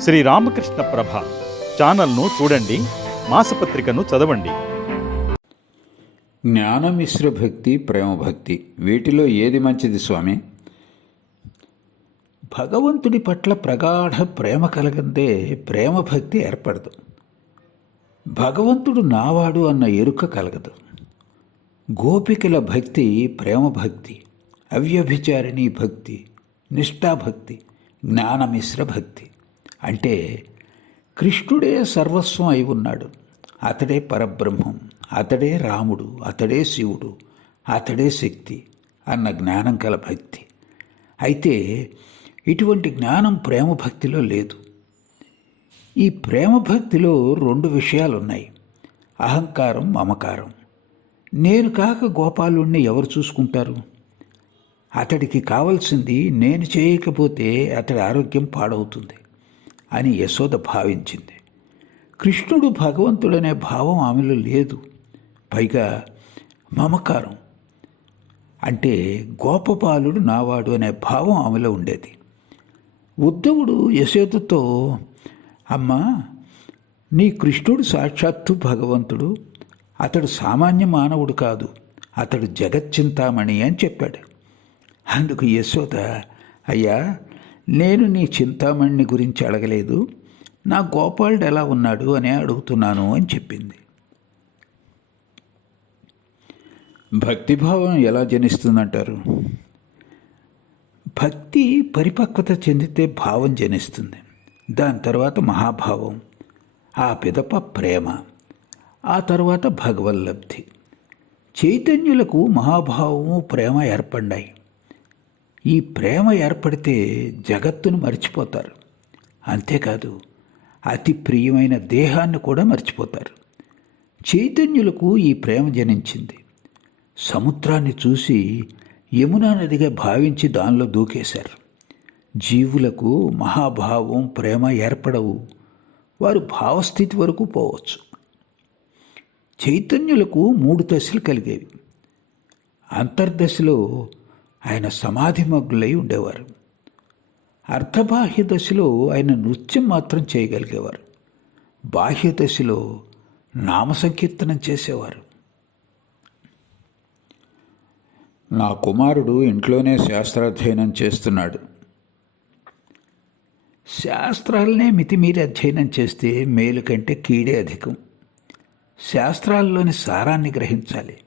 శ్రీ రామకృష్ణ ప్రభ ఛానల్ను చూడండి మాసపత్రికను చదవండి. జ్ఞానమిశ్ర భక్తి ప్రేమ భక్తి. వీటిలో ఏది మంచిది స్వామి? భగవంతుడి పట్ల ప్రగాఢ ప్రేమ కలగందే ప్రేమ భక్తి ఏర్పడదు. భగవంతుడు నావాడు అన్న ఎరుక కలగదు. గోపికల భక్తి ప్రేమ భక్తి అవ్యభిచారిణీ భక్తి నిష్ఠాభక్తి జ్ఞానమిశ్ర భక్తి. అంటే కృష్ణుడే సర్వస్వం అయి ఉన్నాడు. అతడే పరబ్రహ్మం అతడే రాముడు అతడే శివుడు అతడే శక్తి అన్న జ్ఞానం కల భక్తి. అయితే ఇటువంటి జ్ఞానం ప్రేమ భక్తిలో లేదు. ఈ ప్రేమ భక్తిలో రెండు విషయాలు ఉన్నాయి. అహంకారం మమకారం. నేను కాక గోపాలుణ్ణి ఎవరు చూసుకుంటారు? అతడికి కావలసింది నేను చేయకపోతే అతడి ఆరోగ్యం పాడవుతుంది. అని యశోద భావించింది. కృష్ణుడు భగవంతుడనే భావం ఆమెలో లేదు. పైగా మమకారం. అంటే గోపపాలుడు నావాడు అనే భావం ఆమెలో ఉండేది. ఉద్ధవుడు యశోదతో అమ్మా నీ కృష్ణుడు సాక్షాత్తు భగవంతుడు. అతడు సామాన్య మానవుడు కాదు. అతడు జగచ్చింతామణి అని చెప్పాడు. అందుకు యశోద అయ్యా నేను నీ చింతామణిని గురించి అడగలేదు. నా గోపాలుడు ఎలా ఉన్నాడు అని అడుగుతున్నాను అని చెప్పింది. భక్తిభావం ఎలా జనిస్తుందంటారు? భక్తి పరిపక్వత చెందితే భావం జనిస్తుంది. దాని తర్వాత మహాభావం ఆ పిదప ప్రేమ ఆ తర్వాత భగవల్లబ్ధి. చైతన్యులకు మహాభావము ప్రేమ ఏర్పడ్డాయి. ఈ ప్రేమ ఏర్పడితే జగత్తును మర్చిపోతారు. అంతేకాదు అతి ప్రియమైన దేహాన్ని కూడా మర్చిపోతారు. చైతన్యులకు ఈ ప్రేమ జనించింది. సముద్రాన్ని చూసి యమునా నదిగా భావించి దానిలో దూకేశారు. జీవులకు మహాభావం ప్రేమ ఏర్పడవు. వారు భావస్థితి వరకు పోవచ్చు. చైతన్యులకు మూడు దశలు కలిగేవి. అంతర్దశలో ఆయన సమాధిమగ్గులై ఉండేవారు. అర్ధబాహ్య దశలో ఆయన నృత్యం మాత్రం చేయగలిగేవారు. బాహ్య దశలో నామ సంకీర్తనం చేసేవారు. నా కుమారుడు ఇంట్లోనే శాస్త్రాధ్యయనం చేస్తున్నాడు. శాస్త్రాలనే మితిమీరి అధ్యయనం చేస్తే మేలు కంటే కీడే అధికం. శాస్త్రాల్లోని సారాన్ని గ్రహించాలి.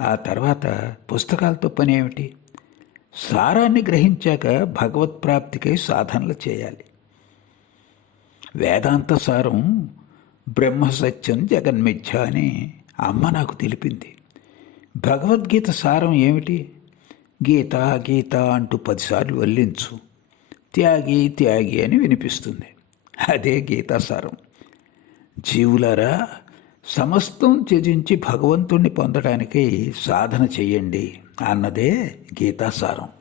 ఆ తర్వాత పుస్తకాలతో పని ఏమిటి? సారాన్ని గ్రహించాక భగవత్ప్రాప్తికై సాధనలు చేయాలి. వేదాంత సారం బ్రహ్మ సత్యం జగన్మిథ్య అని అమ్మ నాకు తెలిపింది. భగవద్గీత సారం ఏమిటి? గీత గీత అంటూ పదిసార్లు వల్లించు. త్యాగి త్యాగి అని వినిపిస్తుంది. అదే గీతాసారం జీవులారా సమస్తం త్యజించి భగవంతుణ్ణి పొందడానికి సాధన చెయ్యండి అన్నదే గీతాసారం.